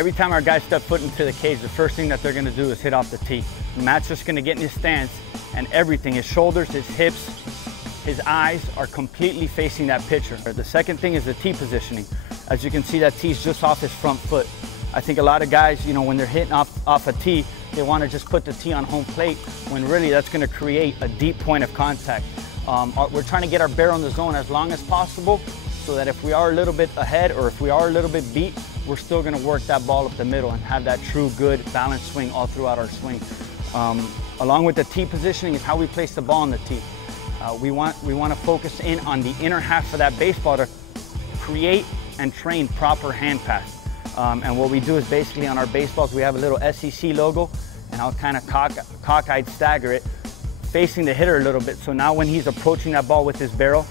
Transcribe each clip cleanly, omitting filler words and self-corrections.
Every time our guys step foot into the cage, the first thing that they're gonna do is hit off the tee. Matt's just gonna get in his stance, and everything, his shoulders, his hips, his eyes are completely facing that pitcher. The second thing is the tee positioning. As you can see, that tee's just off his front foot. I think a lot of guys, you know, when they're hitting off a tee, they want to just put the tee on home plate, when really that's going to create a deep point of contact. We're trying to get our barrel in the zone as long as possible, so that if we are a little bit ahead or if we are a little bit beat, we're still going to work that ball up the middle and have that true good balanced swing all throughout our swing. Along with the tee positioning is how we place the ball on the tee. We want to focus in on the inner half of that baseball to create and train proper hand pass. And what we do is basically on our baseballs, we have a little SEC logo, and I'll kind of cockeyed stagger it, facing the hitter a little bit. So now when he's approaching that ball with his barrel,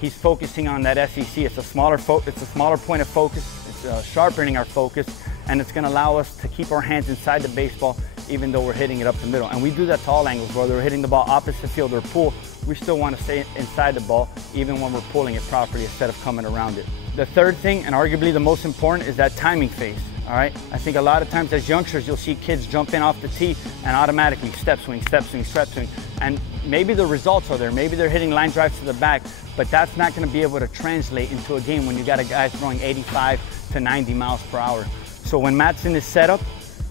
he's focusing on that SEC. It's a smaller point of focus. It's sharpening our focus, and it's going to allow us to keep our hands inside the baseball, even though we're hitting it up the middle. And we do that to all angles, whether we're hitting the ball opposite field or pull. We still want to stay inside the ball, even when we're pulling it properly instead of coming around it. The third thing, and arguably the most important, is that timing phase, all right? I think a lot of times as youngsters, you'll see kids jump in off the tee and automatically step swing, step swing, step swing. And maybe the results are there. Maybe they're hitting line drives to the back, but that's not going to be able to translate into a game when you got a guy throwing 85 to 90 miles per hour. So when Matt's in his setup,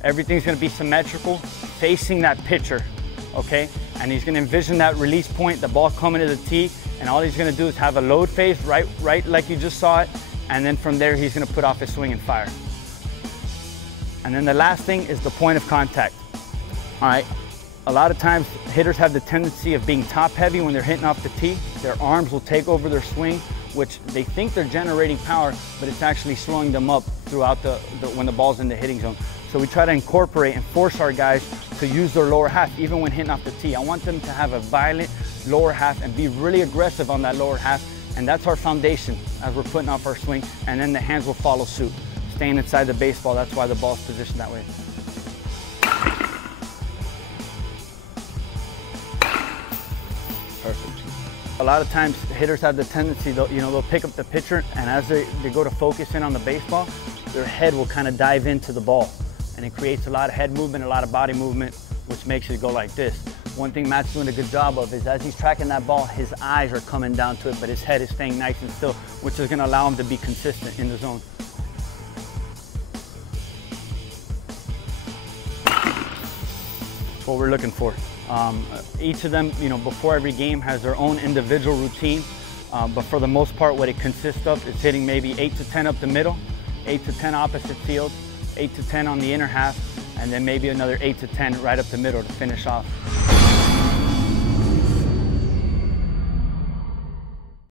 everything's going to be symmetrical, facing that pitcher, okay? And he's going to envision that release point, the ball coming to the tee, and all he's going to do is have a load phase right like you just saw it, and then from there he's going to put off his swing and fire. And then the last thing is the point of contact. All right, a lot of times hitters have the tendency of being top heavy when they're hitting off the tee. Their arms will take over their swing, which they think they're generating power, but it's actually slowing them up throughout when the ball's in the hitting zone. So we try to incorporate and force our guys to use their lower half, even when hitting off the tee. I want them to have a violent lower half and be really aggressive on that lower half. And that's our foundation as we're putting off our swing. And then the hands will follow suit, staying inside the baseball. That's why the ball's positioned that way. Perfect. A lot of times hitters have the tendency, they'll pick up the pitcher, and as they go to focus in on the baseball, their head will kind of dive into the ball. And it creates a lot of head movement, a lot of body movement, which makes it go like this. One thing Matt's doing a good job of is as he's tracking that ball, his eyes are coming down to it, but his head is staying nice and still, which is going to allow him to be consistent in the zone. That's what we're looking for. Each of them, before every game has their own individual routine, but for the most part, what it consists of is hitting maybe 8 to 10 up the middle, 8 to 10 opposite field, 8 to 10 on the inner half, and then maybe another 8 to 10 right up the middle to finish off.